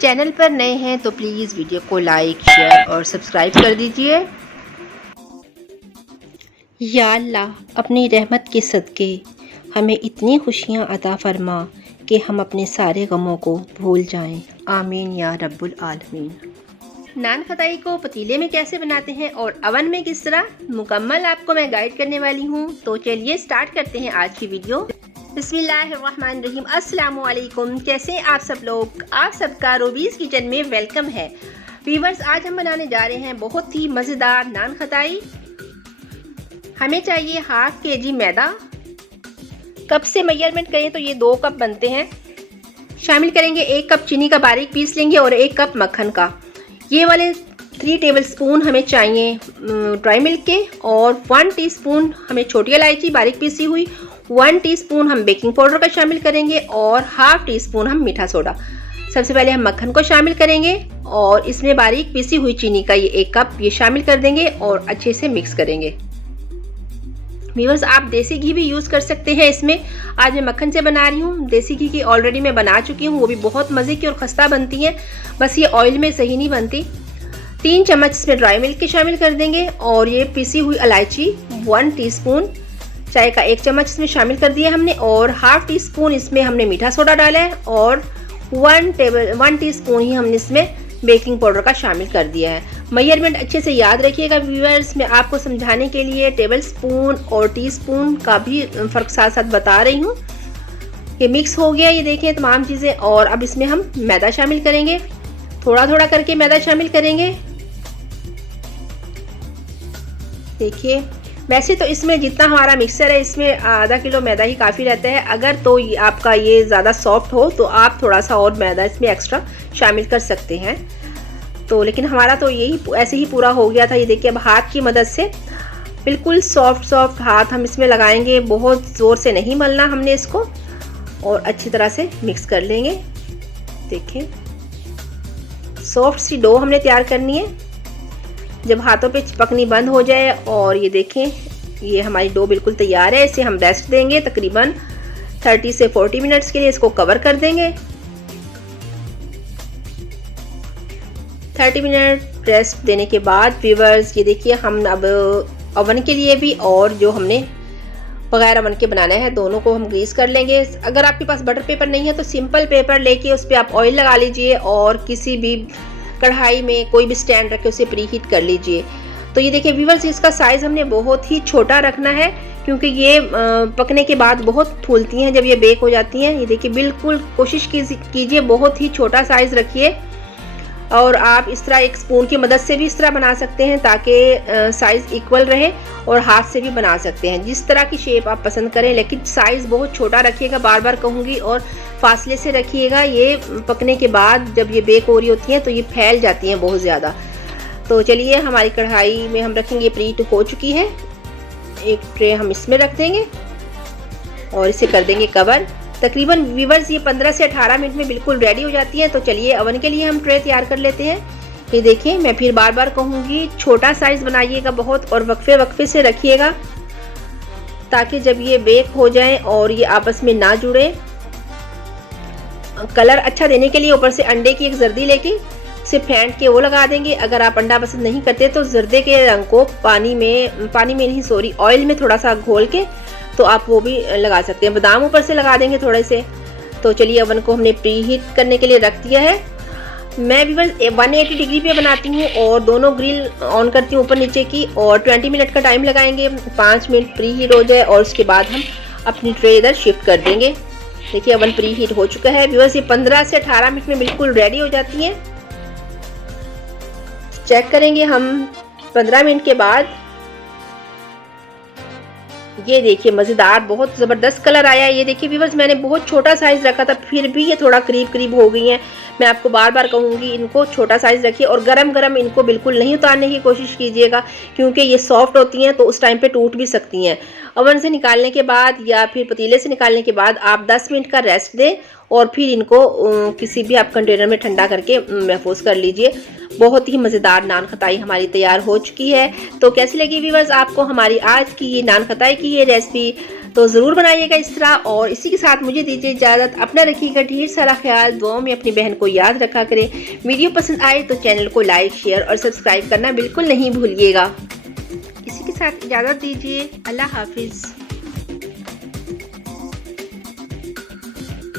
Channel पर नए हैं तो प्लीज़ वीडियो को लाइक, शेयर और सब्सक्राइब कर दीजिए। या अल्लाह, अपनी रहमत के सदके हमें इतनी खुशियाँ अता फरमा कि हम अपने सारे गमों को भूल जाएं। आमीन या रब्बुल आलमीन। नान खताई को पतीले में कैसे बनाते हैं और अवन में किस तरह, मुकम्मल आपको मैं गाइड करने वाली हूँ। तो चलिए स्टार्ट करते हैं आज की वीडियो। बिस्मिल्लाहिर्रहमानिर्रहीम। अस्सलामुअलैकुम, कैसे आप सब लोग। आप सबका रोबीज़ किचन में वेलकम है। वीवर्स, आज हम बनाने जा रहे हैं बहुत ही मज़ेदार नान खताई। हमें चाहिए हाफ केजी मैदा। कप से मेजरमेंट करें तो ये 2 कप बनते हैं। शामिल करेंगे 1 कप चीनी का बारीक पीस लेंगे और 1 कप मक्खन का। ये वाले 3 टेबलस्पून हमें चाहिए ड्राई मिल्क के, और 1 टीस्पून हमें छोटी इलायची बारीक पीसी हुई, 1 टीस्पून हम बेकिंग पाउडर का शामिल करेंगे और हाफ टीस्पून हम मीठा सोडा। सबसे पहले हम मक्खन को शामिल करेंगे और इसमें बारीक पीसी हुई चीनी का ये 1 कप ये शामिल कर देंगे और अच्छे से मिक्स करेंगे। व्यूअर्स, आप देसी घी भी यूज़ कर सकते हैं इसमें। आज मैं मक्खन से बना रही हूँ। देसी घी की ऑलरेडी मैं बना चुकी हूँ, वो भी बहुत मज़े की और खस्ता बनती है, बस ये ऑयल में सही नहीं बनती। 3 चम्मच इसमें ड्राई मिल्क के शामिल कर देंगे और ये पीसी हुई इलायची 1 टीस्पून, चाय का 1 चम्मच इसमें शामिल कर दिया हमने, और हाफ टी स्पून इसमें हमने मीठा सोडा डाला है और 1 टीस्पून ही हमने इसमें बेकिंग पाउडर का शामिल कर दिया है। मेजरमेंट अच्छे से याद रखिएगा व्यूअर्स, मैं आपको समझाने के लिए टेबल स्पून और टीस्पून का भी फ़र्क साथ साथ बता रही हूँ। ये मिक्स हो गया, ये देखें तमाम चीज़ें। और अब इसमें हम मैदा शामिल करेंगे, थोड़ा थोड़ा करके मैदा शामिल करेंगे। देखिए, वैसे तो इसमें जितना हमारा मिक्सर है इसमें आधा किलो मैदा ही काफ़ी रहता है। अगर तो आपका ये ज़्यादा सॉफ्ट हो तो आप थोड़ा सा और मैदा इसमें एक्स्ट्रा शामिल कर सकते हैं। तो लेकिन हमारा तो यही ऐसे ही पूरा हो गया था। ये देखिए, अब हाथ की मदद से बिल्कुल सॉफ्ट हाथ हम इसमें लगाएंगे, बहुत ज़ोर से नहीं मलना हमने इसको, और अच्छी तरह से मिक्स कर लेंगे। देखिए, सॉफ्ट सी डो हमने तैयार करनी है। जब हाथों पे चिपकनी बंद हो जाए, और ये देखें ये हमारी डो बिल्कुल तैयार है, इसे हम रेस्ट देंगे तकरीबन 30 से 40 मिनट्स के लिए। इसको कवर कर देंगे। 30 मिनट रेस्ट देने के बाद व्यूअर्स, ये देखिए हम अब ओवन के लिए भी और जो हमने बगैर ओवन के बनाना है, दोनों को हम ग्रीस कर लेंगे। अगर आपके पास बटर पेपर नहीं है तो सिंपल पेपर लेके उस पर आप ऑयल लगा लीजिए और किसी भी कढ़ाई में कोई भी स्टैंड रख के उसे प्री हीट कर लीजिए। तो ये देखिए व्यूअर्स, इसका साइज़ हमने बहुत ही छोटा रखना है क्योंकि ये पकने के बाद बहुत फूलती हैं जब ये बेक हो जाती हैं। ये देखिए, बिल्कुल कोशिश कीजिए बहुत ही छोटा साइज़ रखिए। और आप इस तरह एक स्पून की मदद से भी इस तरह बना सकते हैं ताकि साइज़ इक्वल रहे, और हाथ से भी बना सकते हैं, जिस तरह की शेप आप पसंद करें, लेकिन साइज़ बहुत छोटा रखिएगा, बार बार कहूँगी, और फासले से रखिएगा। ये पकने के बाद जब ये बेक हो रही होती हैं तो ये फैल जाती हैं बहुत ज़्यादा। तो चलिए, हमारी कढ़ाई में हम रखेंगे, प्रीहीट हो चुकी है। एक ट्रे हम इसमें रख देंगे और इसे कर देंगे कवर। तकरीबन व्यूअर्स ये 15 से 18 मिनट में बिल्कुल रेडी हो जाती है। तो चलिए, ओवन के लिए हम ट्रे तैयार कर लेते हैं। ये देखिए, मैं फिर बार बार कहूँगी, छोटा साइज़ बनाइएगा बहुत, और वक्फे से रखिएगा ताकि जब ये बेक हो जाए और ये आपस में ना जुड़े। कलर अच्छा देने के लिए ऊपर से अंडे की एक जर्दी लेके उसे फेंट के वो लगा देंगे। अगर आप अंडा पसंद नहीं करते तो जर्दे के रंग को पानी में ऑयल में थोड़ा सा घोल के तो आप वो भी लगा सकते हैं। बादाम ऊपर से लगा देंगे थोड़े से। तो चलिए, ओवन को हमने प्री हीट करने के लिए रख दिया है। मैं भी 180 डिग्री पे बनाती हूँ और दोनों ग्रिल ऑन करती हूँ ऊपर नीचे की, और 20 मिनट का टाइम लगाएंगे। 5 मिनट प्री हीट हो जाए और उसके बाद हम अपनी ट्रे इधर शिफ्ट कर देंगे। देखिए, ओवन प्री हीट हो चुका है व्यूअर्स, ये 15 से 18 मिनट में बिल्कुल रेडी हो जाती हैं। चेक करेंगे हम 15 मिनट के बाद। ये देखिए, मज़ेदार बहुत ज़बरदस्त कलर आया है। ये देखिए व्यूअर्स, मैंने बहुत छोटा साइज़ रखा था, फिर भी ये थोड़ा करीब हो गई हैं। मैं आपको बार बार कहूँगी, इनको छोटा साइज़ रखिए, और गरम इनको बिल्कुल नहीं उतारने की कोशिश कीजिएगा क्योंकि ये सॉफ्ट होती हैं तो उस टाइम पे टूट भी सकती हैं। ओवन से निकालने के बाद या फिर पतीले से निकालने के बाद आप 10 मिनट का रेस्ट दें और फिर इनको किसी भी आप कंटेनर में ठंडा करके महफूज कर लीजिए। बहुत ही मज़ेदार नान खताई हमारी तैयार हो चुकी है। तो कैसी लगी व्यूअर्स आपको हमारी आज की ये नान खताई की ये रेसिपी, तो ज़रूर बनाइएगा इस तरह। और इसी के साथ मुझे दीजिए इजाज़त। अपना रखिएगा ढेर सारा ख्याल, दुआओं में अपनी बहन को याद रखा करें। वीडियो पसंद आए तो चैनल को लाइक, शेयर और सब्सक्राइब करना बिल्कुल नहीं भूलिएगा। इसी के साथ इजाज़त दीजिए। अल्लाह हाफिज़।